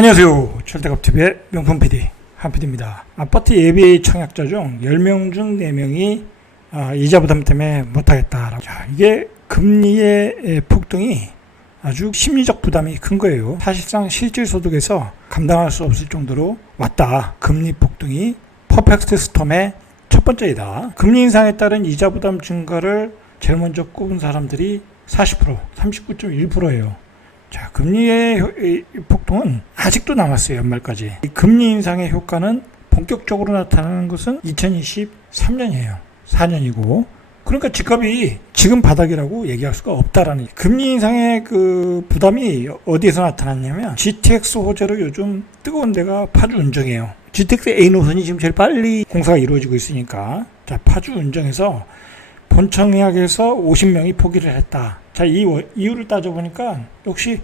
안녕하세요. 철대갑TV의 명품 PD 한PD입니다. 아파트 예비 청약자 중 10명 중 4명이 이자 부담 때문에 못하겠다라고. 자, 이게 금리의 폭등이 아주 심리적 부담이 큰 거예요. 사실상 실질소득에서 감당할 수 없을 정도로 왔다. 금리 폭등이 퍼펙트 스톰의 첫 번째이다. 금리 인상에 따른 이자 부담 증가를 제일 먼저 꼽은 사람들이 40%, 39.1%예요. 자, 금리의 폭등은 아직도 남았어요. 연말까지. 이 금리 인상의 효과는 본격적으로 나타나는 것은 2023년이에요. 4년이고. 그러니까 집값이 지금 바닥이라고 얘기할 수가 없다라는. 금리 인상의 그 부담이 어디에서 나타났냐면 GTX 호재로 요즘 뜨거운 데가 파주 운정이에요. GTX A 노선이 지금 제일 빨리 공사가 이루어지고 있으니까. 자, 파주 운정에서 본청약에서 50명이 포기를 했다. 자, 이 이유를 따져보니까 역시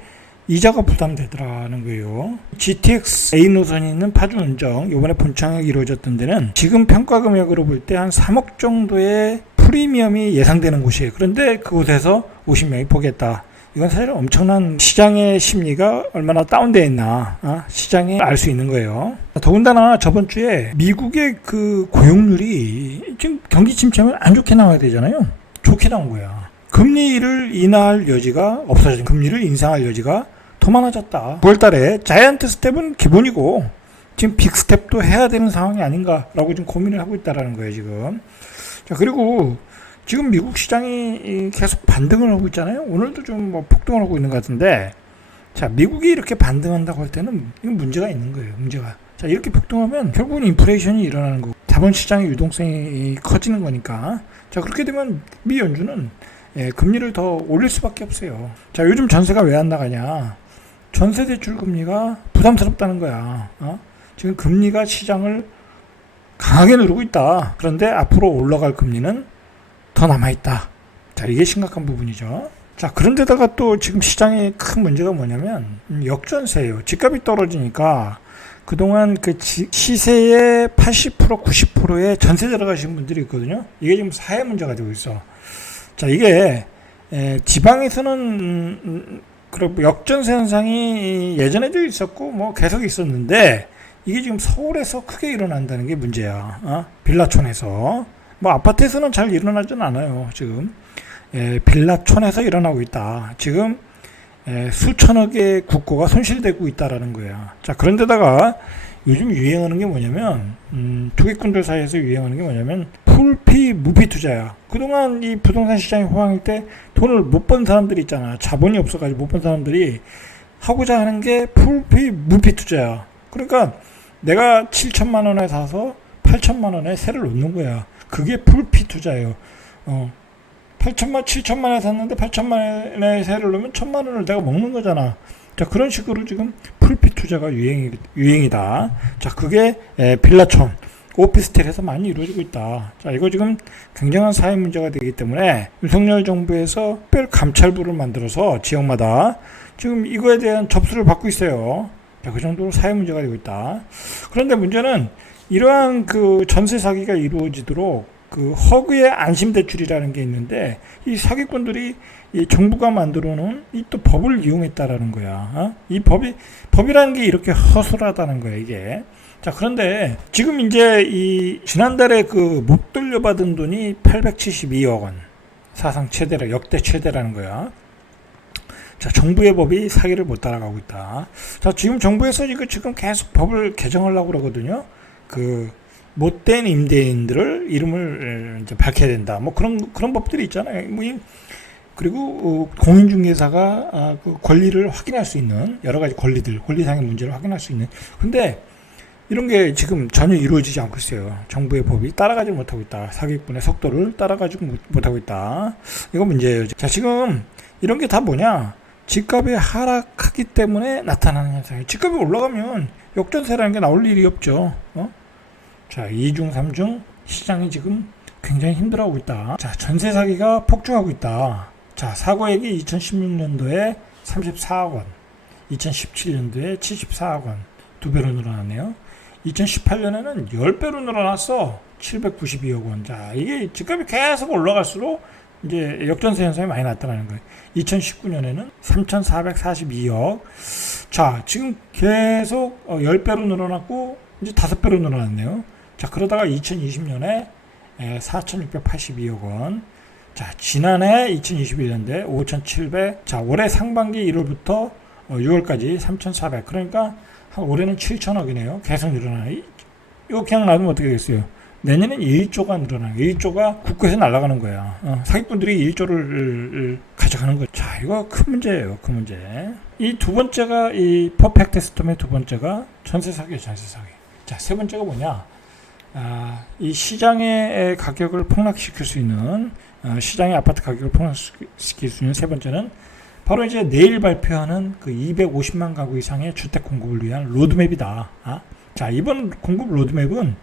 이자가 부담되더라는 거예요. GTX A 노선이 있는 파주 운정, 이번에 본청약이 이루어졌던 데는 지금 평가 금액으로 볼 때 한 3억 정도의 프리미엄이 예상되는 곳이에요. 그런데 그곳에서 50명이 포기했다. 이건 사실 엄청난 시장의 심리가 얼마나 다운되어 있나 시장이 알 수 있는 거예요. 더군다나 저번 주에 미국의 그 고용률이 지금 경기 침체면 안 좋게 나와야 되잖아요. 좋게 나온 거야. 금리를 인하할 여지가 없어진, 금리를 인상할 여지가 더 많아졌다. 9월 달에 자이언트 스텝은 기본이고 지금 빅 스텝도 해야 되는 상황이 아닌가라고 지금 고민을 하고 있다라는 거예요, 지금. 자, 그리고 지금 미국 시장이 계속 반등을 하고 있잖아요. 오늘도 좀 뭐 폭등을 하고 있는 것 같은데, 자, 미국이 이렇게 반등한다고 할 때는 이건 문제가 있는 거예요. 문제가. 자, 이렇게 폭등하면 결국은 인플레이션이 일어나는 거고 자본시장의 유동성이 커지는 거니까. 자, 그렇게 되면 미 연준은 금리를 더 올릴 수밖에 없어요. 자, 요즘 전세가 왜 안 나가냐? 전세 대출 금리가 부담스럽다는 거야. 지금 금리가 시장을 강하게 누르고 있다. 그런데 앞으로 올라갈 금리는 더 남아있다. 자, 이게 심각한 부분이죠. 자, 그런데다가 또 지금 시장의 큰 문제가 뭐냐면 역전세예요. 집값이 떨어지니까 그동안 그 시세의 80%, 90%의 전세 들어가신 분들이 있거든요. 이게 지금 사회 문제가 되고 있어. 자, 이게 지방에서는 역전세 현상이 예전에도 있었고 뭐 계속 있었는데 이게 지금 서울에서 크게 일어난다는 게 문제야. 빌라촌에서. 뭐 아파트에서는 잘 일어나진 않아요. 지금 빌라촌에서 일어나고 있다. 지금 수천억의 국고가 손실되고 있다라는 거야. 자, 그런데다가 요즘 유행하는 게 뭐냐면 투기꾼들 사이에서 유행하는 게 뭐냐면 풀피 무피 투자야. 그동안 이 부동산 시장이 호황일 때 돈을 못 번 사람들이 있잖아. 자본이 없어가지고 못 번 사람들이 하고자 하는 게 풀피 무피 투자야. 그러니까 내가 7천만 원에 사서 8천만 원에 세를 놓는 거야. 그게 풀피 투자예요. 7천만 원에 샀는데 8천만 원에 세를 놓으면 1,000만 원을 내가 먹는 거잖아. 자, 그런 식으로 지금 풀피 투자가 유행이다. 자, 그게 빌라촌, 오피스텔에서 많이 이루어지고 있다. 자, 이거 지금 굉장한 사회 문제가 되기 때문에 윤석열 정부에서 특별 감찰부를 만들어서 지역마다 지금 이거에 대한 접수를 받고 있어요. 자, 그 정도로 사회 문제가 되고 있다. 그런데 문제는 이러한 그 전세 사기가 이루어지도록 그 허그의 안심 대출이라는 게 있는데 이 사기꾼들이 이 정부가 만들어 놓은 이 또 법을 이용했다라는 거야. 이 법이라는 게 이렇게 허술하다는 거야, 이게. 자, 그런데 지금 이제 이 지난달에 그 못 돌려받은 돈이 872억 원. 사상 최대라, 역대 최대라는 거야. 자, 정부의 법이 사기를 못 따라가고 있다. 자, 지금 정부에서 이거 지금 계속 법을 개정하려고 그러거든요. 그 못된 임대인들을 이름을 이제 밝혀야 된다. 뭐 그런 법들이 있잖아요. 그리고 공인중개사가 그 권리를 확인할 수 있는 여러 가지 권리상의 문제를 확인할 수 있는. 근데 이런 게 지금 전혀 이루어지지 않고 있어요. 정부의 법이 따라가지 못하고 있다. 사기꾼의 속도를 따라가지 못하고 있다. 이거 문제예요. 자, 지금 이런 게 다 뭐냐? 집값이 하락하기 때문에 나타나는 현상이에요. 집값이 올라가면 역전세라는 게 나올 일이 없죠. 자, 2중, 3중 시장이 지금 굉장히 힘들어하고 있다. 자, 전세 사기가 폭증하고 있다. 자, 사고액이 2016년도에 34억 원, 2017년도에 74억 원, 2배로 늘어났네요. 2018년에는 10배로 늘어났어. 792억 원. 자, 이게 집값이 계속 올라갈수록 이제 역전세 현상이 많이 나타나는 거예요. 2019년에는 3,442억. 자, 지금 계속 10배로 늘어났고 이제 5배로 늘어났네요. 자, 그러다가 2020년에 4,682억 원. 자, 지난해 2021년대 5,700. 자, 올해 상반기 1월부터 6월까지 3,400. 그러니까 올해는 7천억이네요. 계속 늘어나요. 이거 그냥 놔두면 어떻게 되겠어요? 내년엔 1조가 늘어나요. 1조가 국고에서 날아가는 거야. 사기꾼들이 1조를 가져가는 거예요. 자, 이거 큰 문제예요. 큰 문제. 이 두 번째가 이 퍼펙트 스톰의 두 번째가 전세 사기예요. 전세 사기. 자, 세 번째가 뭐냐? 이 시장의 가격을 폭락시킬 수 있는 시장의 아파트 가격을 폭락시킬 수 있는 세 번째는 바로 이제 내일 발표하는 그 250만 가구 이상의 주택 공급을 위한 로드맵이다. 자, 이번 공급 로드맵은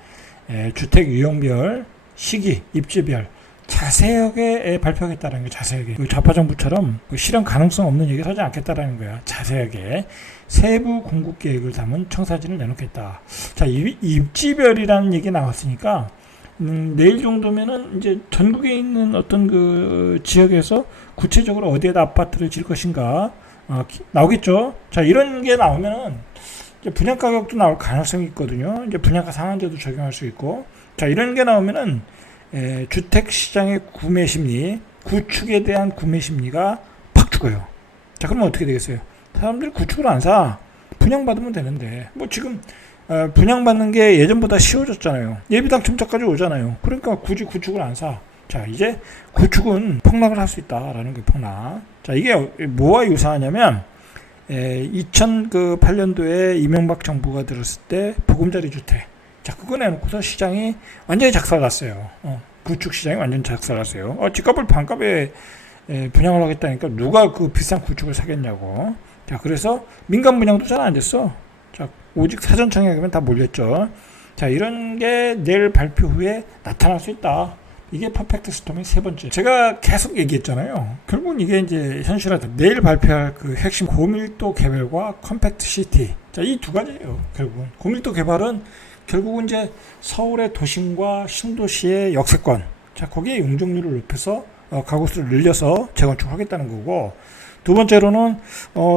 주택 유형별, 시기, 입지별 자세하게 발표하겠다는 거예요. 자세하게. 좌파 정부처럼 실현 가능성 없는 얘기를 하지 않겠다라는 거야. 자세하게 세부 공급 계획을 담은 청사진을 내놓겠다. 자, 입지별이라는 얘기 나왔으니까 내일 정도면은 이제 전국에 있는 어떤 그 지역에서 구체적으로 어디에다 아파트를 지을 것인가 나오겠죠. 자, 이런 게 나오면은 이제 분양가 가격도 나올 가능성이 있거든요. 이제 분양가 상한제도 적용할 수 있고. 자, 이런 게 나오면은 주택 시장의 구매 심리, 구축에 대한 구매 심리가 팍 죽어요. 자, 그러면 어떻게 되겠어요? 사람들이 구축을 안 사. 분양받으면 되는데. 뭐 지금 분양받는 게 예전보다 쉬워졌잖아요. 예비당첨자까지 오잖아요. 그러니까 굳이 구축을 안 사. 자, 이제 구축은 폭락을 할 수 있다라는 게 폭락. 자, 이게 뭐와 유사하냐면 2008년도에 이명박 정부가 들었을 때 보금자리 주택. 자, 그거 내놓고서 시장이 완전히 작살났어요. 구축 시장이 완전히 작살났어요. 집값을 반값에 분양을 하겠다니까 누가 그 비싼 구축을 사겠냐고. 자, 그래서 민간 분양도 잘 안 됐어. 자, 오직 사전 청약이면 다 몰렸죠. 자, 이런 게 내일 발표 후에 나타날 수 있다. 이게 퍼펙트 스톰의 세 번째. 제가 계속 얘기했잖아요. 결국은 이게 이제 현실화다. 내일 발표할 그 핵심 고밀도 개발과 컴팩트 시티. 자, 이 두 가지예요. 결국은 고밀도 개발은 결국은 이제 서울의 도심과 신도시의 역세권. 자, 거기에 용적률을 높여서 가구수를 늘려서 재건축하겠다는 거고. 두 번째로는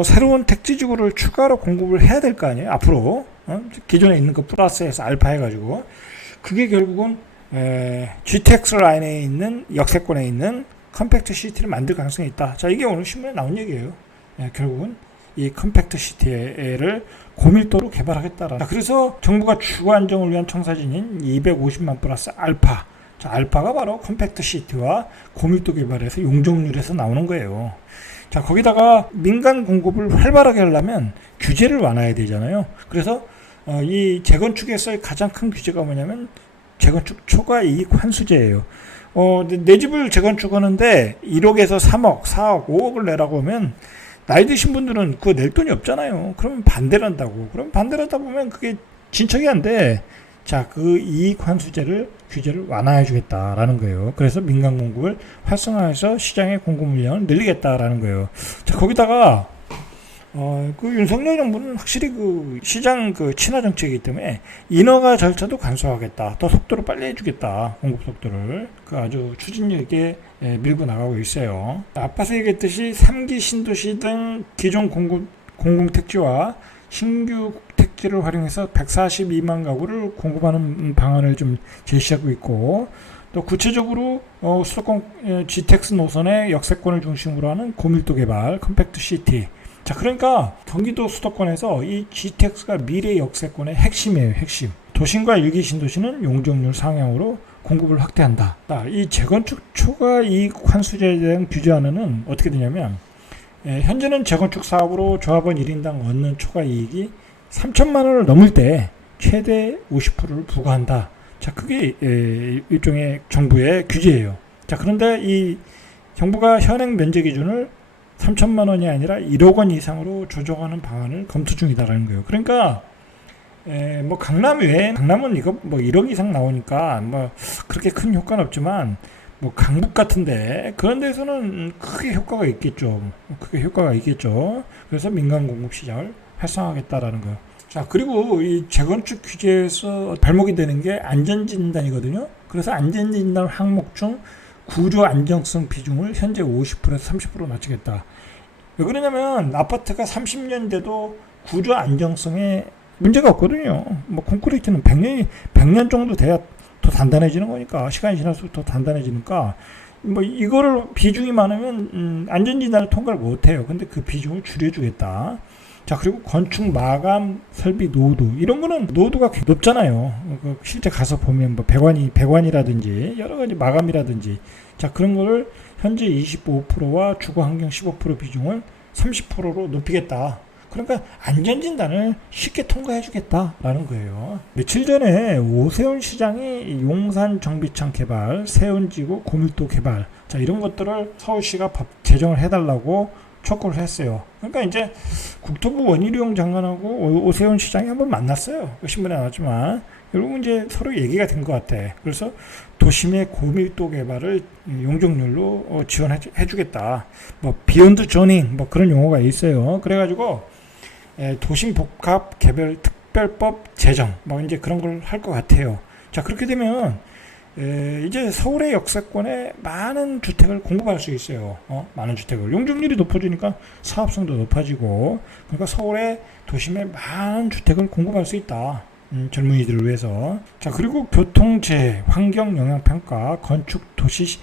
새로운 택지지구를 추가로 공급을 해야 될 거 아니에요. 앞으로 기존에 있는 거 플러스해서 알파 해가지고 그게 결국은 GTX 라인에 있는 역세권에 있는 컴팩트 시티를 만들 가능성이 있다. 자, 이게 오늘 신문에 나온 얘기예요. 결국은 이 컴팩트 시티를 고밀도로 개발하겠다라. 자, 그래서 정부가 주거 안정을 위한 청사진인 250만 플러스 알파. 자, 알파가 바로 컴팩트 시티와 고밀도 개발에서 용적률에서 나오는 거예요. 자, 거기다가 민간 공급을 활발하게 하려면 규제를 완화해야 되잖아요. 그래서 이 재건축에서의 가장 큰 규제가 뭐냐면 재건축 초과 이익 환수제예요. 내 집을 재건축하는데 1억에서 3억, 4억, 5억을 내라고 하면 나이 드신 분들은 그거 낼 돈이 없잖아요. 그러면 반대를 한다고. 그럼 반대를 하다 보면 그게 진척이 안 돼. 자, 그 이익 환수제를 규제를 완화해 주겠다라는 거예요. 그래서 민간 공급을 활성화해서 시장의 공급 물량을 늘리겠다라는 거예요. 자, 거기다가 그 윤석열 정부는 확실히 그 시장 그 친화 정책이기 때문에 인허가 절차도 간소화하겠다. 더 속도로 빨리 해주겠다. 공급 속도를. 그 아주 추진력 있게 밀고 나가고 있어요. 앞서 얘기했듯이 3기 신도시 등 기존 공공택지와 신규 택지를 활용해서 142만 가구를 공급하는 방안을 좀 제시하고 있고, 또 구체적으로 수도권 GTX 노선의 역세권을 중심으로 하는 고밀도 개발, 컴팩트 시티. 자, 그러니까 경기도 수도권에서 이 GTX가 미래 역세권의 핵심이에요. 핵심. 도심과 일기 신도시는 용적률 상향으로 공급을 확대한다. 자, 이 재건축 초과 이익 환수제에 대한 규제안은 어떻게 되냐면, 현재는 재건축 사업으로 조합원 1인당 얻는 초과 이익이 3천만 원을 넘을 때 최대 50%를 부과한다. 자, 그게 일종의 정부의 규제예요. 자, 그런데 이 정부가 현행 면제 기준을 3천만 원이 아니라 1억 원 이상으로 조정하는 방안을 검토 중이다라는 거예요. 그러니까 뭐 강남 외에, 강남은 이거 뭐 1억 이상 나오니까 뭐 그렇게 큰 효과는 없지만 뭐 강북 같은데 그런 데서는 크게 효과가 있겠죠. 크게 효과가 있겠죠. 그래서 민간 공급 시장을 활성화하겠다라는 거예요. 자, 그리고 이 재건축 규제에서 발목이 되는 게 안전진단이거든요. 그래서 안전진단 항목 중 구조 안정성 비중을 현재 50%에서 30% 낮추겠다. 왜 그러냐면 아파트가 30년 돼도 구조 안정성에 문제가 없거든요. 뭐 콘크리트는 100년 정도 돼야 더 단단해지는 거니까, 시간이 지날수록 더 단단해지니까, 뭐 이거를 비중이 많으면 안전진단을 통과를 못해요. 근데 그 비중을 줄여주겠다. 자, 그리고 건축 마감 설비 노후도, 이런 거는 노후도가 높잖아요. 실제 가서 보면 뭐 배관이라든지 여러 가지 마감이라든지, 자, 그런 거를 현재 25%와 주거 환경 15% 비중을 30%로 높이겠다. 그러니까 안전진단을 쉽게 통과해 주겠다라는 거예요. 며칠 전에 오세훈 시장이 용산 정비창 개발, 세운지구 고밀도 개발, 자, 이런 것들을 서울시가 법 제정을 해달라고 촉구를 했어요. 그러니까 이제 국토부 원희룡 장관하고 오세훈 시장이 한번 만났어요. 신문에 나왔지만 결국은 이제 서로 얘기가 된 것 같아. 그래서 도심의 고밀도 개발을 용적률로 지원해주겠다. 뭐 비욘드 조닝 뭐 그런 용어가 있어요. 그래가지고 도심 복합 개별 특별법 제정 뭐 이제 그런 걸 할 것 같아요. 자, 그렇게 되면 이제 서울의 역세권에 많은 주택을 공급할 수 있어요. 많은 주택을. 용적률이 높아지니까 사업성도 높아지고, 그러니까 서울의 도심에 많은 주택을 공급할 수 있다. 젊은이들을 위해서. 자, 그리고 교통재해, 환경영향평가, 건축 도시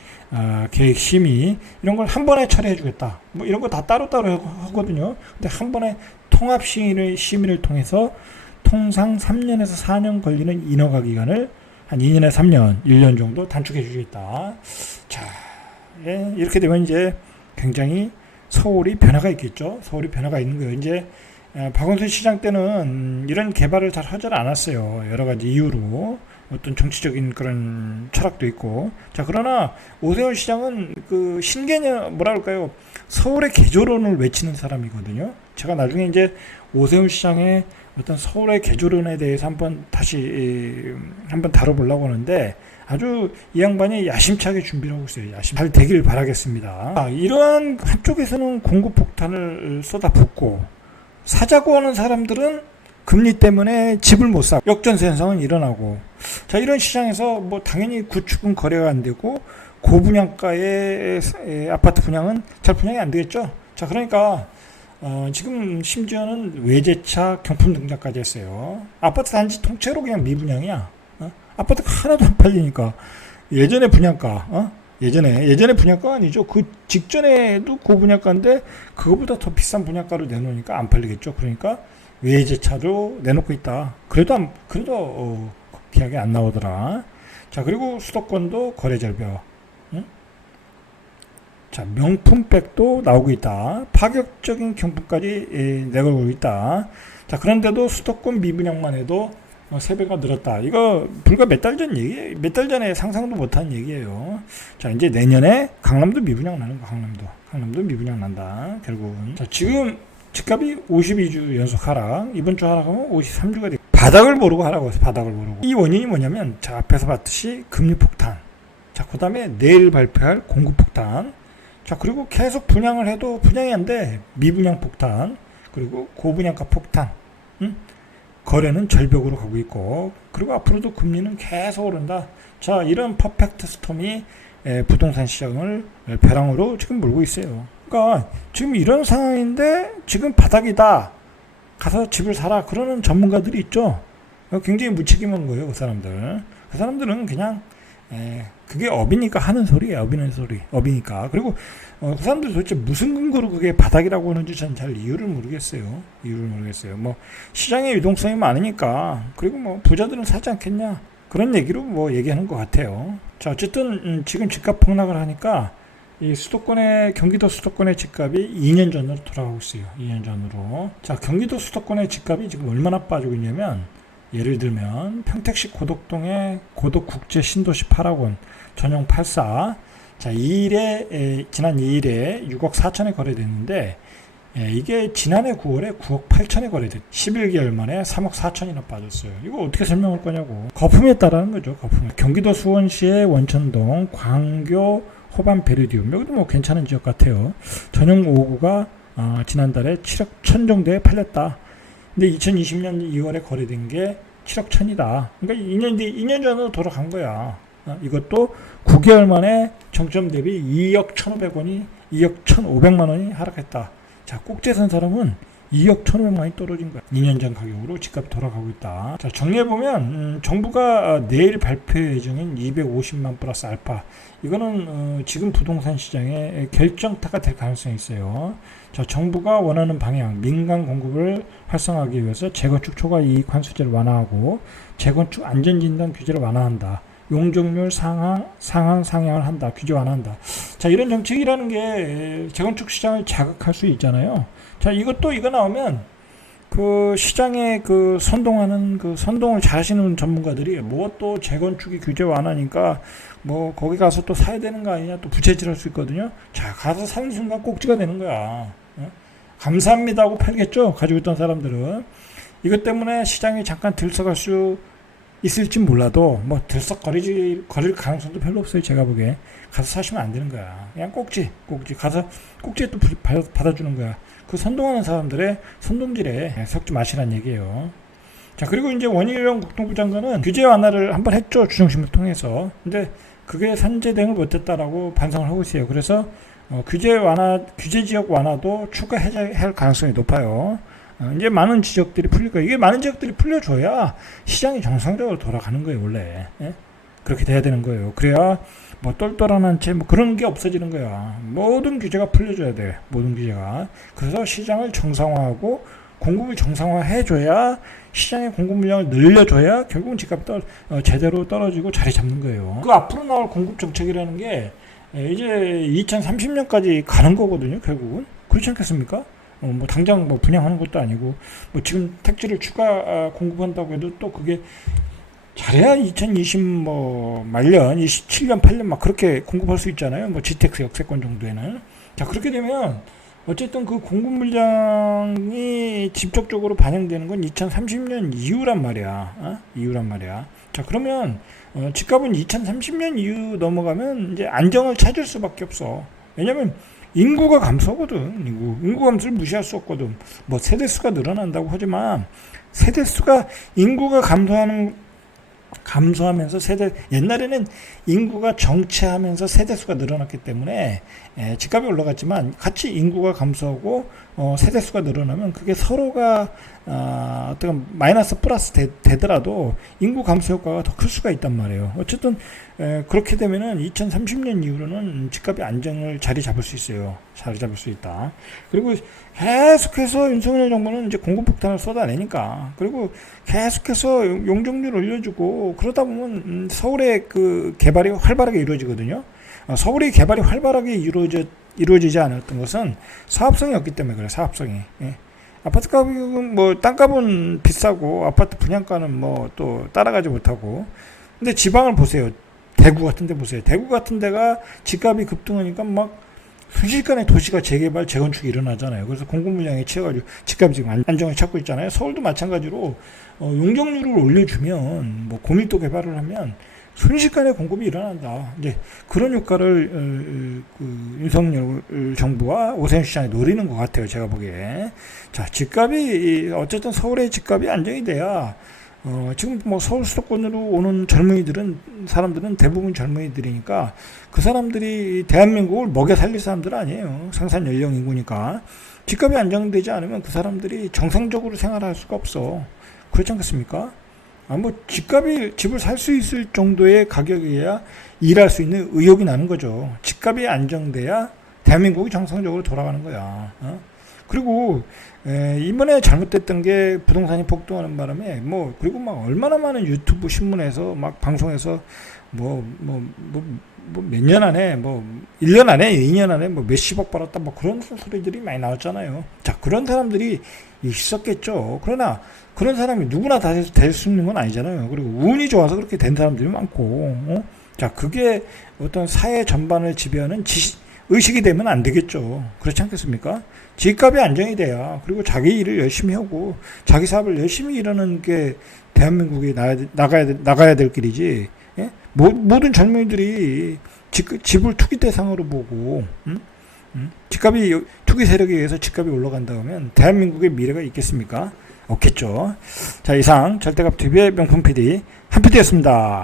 계획 심의, 이런 걸 한 번에 처리해 주겠다. 뭐 이런 거 다 따로따로 하거든요. 근데 한 번에 통합 심의를 통해서 통상 3년에서 4년 걸리는 인허가 기간을 한 2년에 3년, 1년 정도 단축해 주겠다. 자, 이렇게 되면 이제 굉장히 서울이 변화가 있겠죠. 서울이 변화가 있는 거예요. 이제 박원순 시장 때는 이런 개발을 잘 하지 않았어요. 여러 가지 이유로. 어떤 정치적인 그런 철학도 있고. 자, 그러나 오세훈 시장은 그 신개념, 뭐라 그럴까요? 서울의 개조론을 외치는 사람이거든요. 제가 나중에 이제 오세훈 시장의 어떤 서울의 개조론에 대해서 한번 다뤄보려고 하는데, 아주 이 양반이 야심차게 준비를 하고 있어요. 잘 되길 바라겠습니다. 이러한 한쪽에서는 공급폭탄을 쏟아붓고, 사자고 하는 사람들은 금리 때문에 집을 못 사고 역전세 현상은 일어나고, 자, 이런 시장에서 뭐 당연히 구축은 거래가 안 되고 고분양가의 아파트 분양은 잘 분양이 안 되겠죠. 자, 그러니까 지금 심지어는 외제차 경품 등장까지 했어요. 아파트 단지 통째로 그냥 미분양이야. 아파트가 하나도 안 팔리니까. 예전에 분양가, 예전에 분양가 아니죠. 그 직전에도 고분양가인데 그거보다 더 비싼 분양가로 내놓으니까 안 팔리겠죠. 그러니까 외제차로 내놓고 있다. 그래도 계약이 안 나오더라. 자, 그리고 수도권도 거래 절벽. 자, 명품백도 나오고 있다. 파격적인 경품까지 내걸고 있다. 자, 그런데도 수도권 미분양만 해도 3배가 늘었다. 이거 불과 몇 달 전에 상상도 못한 얘기예요. 자, 이제 내년에 강남도 미분양 나는 거. 강남도 미분양 난다. 결국은. 자, 지금 집값이 52주 연속 하락, 이번 주 하락하면 53주가 돼. 바닥을 모르고 하라고 해서 바닥을 모르고. 이 원인이 뭐냐면, 자, 앞에서 봤듯이 금리 폭탄. 자, 그 다음에 내일 발표할 공급 폭탄. 자, 그리고 계속 분양을 해도 분양이 안 돼. 미분양 폭탄. 그리고 고분양가 폭탄. 거래는 절벽으로 가고 있고, 그리고 앞으로도 금리는 계속 오른다. 자, 이런 퍼펙트 스톰이 부동산 시장을 벼랑으로 지금 몰고 있어요. 그러니까 지금 이런 상황인데 지금 바닥이다. 가서 집을 사라. 그러는 전문가들이 있죠. 굉장히 무책임한 거예요, 그 사람들. 그 사람들은 그냥 그게 업이니까 하는 소리예요. 업이니까. 그리고 그 사람들 도대체 무슨 근거로 그게 바닥이라고 하는지 저는 잘 이유를 모르겠어요. 뭐 시장의 유동성이 많으니까. 그리고 뭐 부자들은 사지 않겠냐. 그런 얘기로 뭐 얘기하는 것 같아요. 자, 어쨌든 지금 집값 폭락을 하니까 이 경기도 수도권의 집값이 2년 전으로 돌아가고 있어요. 2년 전으로. 자, 경기도 수도권의 집값이 지금 얼마나 빠지고 있냐면, 예를 들면 평택시 고덕동의 고덕국제 신도시 8학원 전용 84. 자, 지난 2일에 6억 4천에 거래됐는데, 이게 지난해 9월에 9억 8천에 거래됐. 11개월 만에 3억 4천이나 빠졌어요. 이거 어떻게 설명할 거냐고. 거품에 따라는 거죠. 거품. 경기도 수원시의 원천동, 광교 호반 베르디움, 여기도 뭐 괜찮은 지역 같아요. 전용 5구가 지난달에 7억 1천 정도에 팔렸다. 근데 2020년 2월에 거래된 게 7억 1천이다. 그러니까 2년 전으로 돌아간 거야. 이것도 9개월 만에 정점 대비 2억 1,500원이 2억 1,500만 원이 하락했다. 자, 꼭지에 산 사람은 2억 1,500만 원이 떨어진 거야. 2년 전 가격으로 집값이 돌아가고 있다. 자, 정리해보면 정부가 내일 발표 예정인 250만 플러스 알파, 이거는 지금 부동산 시장의 결정타가 될 가능성이 있어요. 자, 정부가 원하는 방향, 민간 공급을 활성화하기 위해서 재건축 초과 이익 환수제를 완화하고 재건축 안전진단 규제를 완화한다. 용적률 상향을 한다. 규제 완화한다. 자, 이런 정책이라는 게 재건축 시장을 자극할 수 있잖아요. 자, 이거 나오면 그 시장에 그 선동하는 그 선동을 잘 하시는 전문가들이 뭐 또 재건축이 규제 완화니까 뭐 거기 가서 또 사야 되는 거 아니냐, 또 부채질할 수 있거든요. 자, 가서 사는 순간 꼭지가 되는 거야. 감사합니다 하고 팔겠죠, 가지고 있던 사람들은. 이것 때문에 시장이 잠깐 들썩할 수 있을지 몰라도 뭐 들썩거릴 가능성도 별로 없어요. 제가 보기에 가서 사시면 안 되는 거야. 그냥 꼭지 가서 꼭지에 또 받아주는 거야. 그 선동하는 사람들의 선동질에 섞지 마시란 얘기예요. 자, 그리고 이제 원희룡 국토부 장관은 규제 완화를 한번 했죠, 주정심을 통해서. 근데 그게 선제 대응을 못했다라고 반성을 하고 있어요. 그래서 규제 지역 완화도 추가 해제할 가능성이 높아요. 이제 많은 지적들이 풀릴 거예요. 이게 많은 지적들이 풀려줘야 시장이 정상적으로 돌아가는 거예요, 원래. 예? 그렇게 돼야 되는 거예요. 그래야 뭐 똘똘한 한 채 뭐 그런 게 없어지는 거야. 모든 규제가 풀려줘야 돼. 모든 규제가. 그래서 시장을 정상화하고 공급을 정상화해줘야, 시장의 공급 물량을 늘려줘야 결국은 집값이 제대로 떨어지고 자리 잡는 거예요. 그 앞으로 나올 공급 정책이라는 게 이제 2030년까지 가는 거거든요, 결국은. 그렇지 않겠습니까? 뭐 당장 뭐 분양하는 것도 아니고, 뭐 지금 택지를 추가 공급한다고 해도 또 그게 잘해야 2020 뭐 말년 27년 8년 막 그렇게 공급할 수 있잖아요. 뭐 GTX 역세권 정도에는. 자, 그렇게 되면 어쨌든 그 공급 물량이 직접적으로 반영되는 건 2030년 이후란 말이야. 이후란 말이야. 자, 그러면 집값은 2030년 이후 넘어가면 이제 안정을 찾을 수밖에 없어. 왜냐면 인구가 감소거든. 인구 감소를 무시할 수 없거든. 뭐 세대수가 늘어난다고 하지만 세대수가, 인구가 감소하면서 옛날에는 인구가 정체하면서 세대수가 늘어났기 때문에 집값이 올라갔지만, 같이 인구가 감소하고 세대수가 늘어나면 그게 서로가 어떤 마이너스 플러스 되더라도 인구 감소 효과가 더 클 수가 있단 말이에요. 어쨌든 그렇게 되면은 2030년 이후로는 집값이 안정을 자리 잡을 수 있어요. 자리 잡을 수 있다. 그리고 계속해서 윤석열 정부는 이제 공급 폭탄을 쏟아내니까, 그리고 계속해서 용적률 올려주고 그러다 보면 서울의 그 개발이 활발하게 이루어지거든요. 서울의 개발이 활발하게 이루어지지 않았던 것은 사업성이 없기 때문에 그래요. 사업성이. 예. 아파트 가격은 뭐 땅값은 비싸고 아파트 분양가는 뭐 또 따라가지 못하고. 근데 지방을 보세요. 대구 같은 데 보세요. 대구 같은 데가 집값이 급등하니까 막 순식간에 도시가 재개발, 재건축이 일어나잖아요. 그래서 공급 물량이 채워가지고 집값이 지금 안정을 찾고 있잖아요. 서울도 마찬가지로 용적률을 올려주면, 뭐 고밀도 개발을 하면 순식간에 공급이 일어난다. 이제 그런 효과를 그 윤석열 정부와 오세훈 시장이 노리는 것 같아요, 제가 보기에. 자, 집값이 어쨌든 서울의 집값이 안정이 돼야 지금 뭐 서울 수도권으로 오는 사람들은 대부분 젊은이들이니까, 그 사람들이 대한민국을 먹여 살릴 사람들 아니에요. 생산 연령 인구니까. 집값이 안정되지 않으면 그 사람들이 정상적으로 생활할 수가 없어. 그렇지 않겠습니까? 뭐 집을 살 수 있을 정도의 가격이어야 일할 수 있는 의욕이 나는 거죠. 집값이 안정돼야 대한민국이 정상적으로 돌아가는 거야. 그리고 이번에 잘못됐던 게 부동산이 폭등하는 바람에 그리고 막 얼마나 많은 유튜브 신문에서 막 방송에서 몇 년 안에 1년 안에 2년 안에 몇십억 벌었다 그런 소리들이 많이 나왔잖아요. 자, 그런 사람들이 있었겠죠. 그러나 그런 사람이 누구나 다 될 수 있는 건 아니잖아요. 그리고 운이 좋아서 그렇게 된 사람들이 많고, 자, 그게 어떤 사회 전반을 지배하는 의식이 되면 안 되겠죠. 그렇지 않겠습니까? 집값이 안정이 돼야, 그리고 자기 일을 열심히 하고 자기 사업을 열심히 일하는 게 대한민국이 나가야 될 길이지. 예? 모든 젊은이들이 집을 투기 대상으로 보고, 집값이 투기 세력에 의해서 집값이 올라간다 하면 대한민국의 미래가 있겠습니까? 없겠죠. 자, 이상 절대값TV의 명품 PD 한 PD였습니다.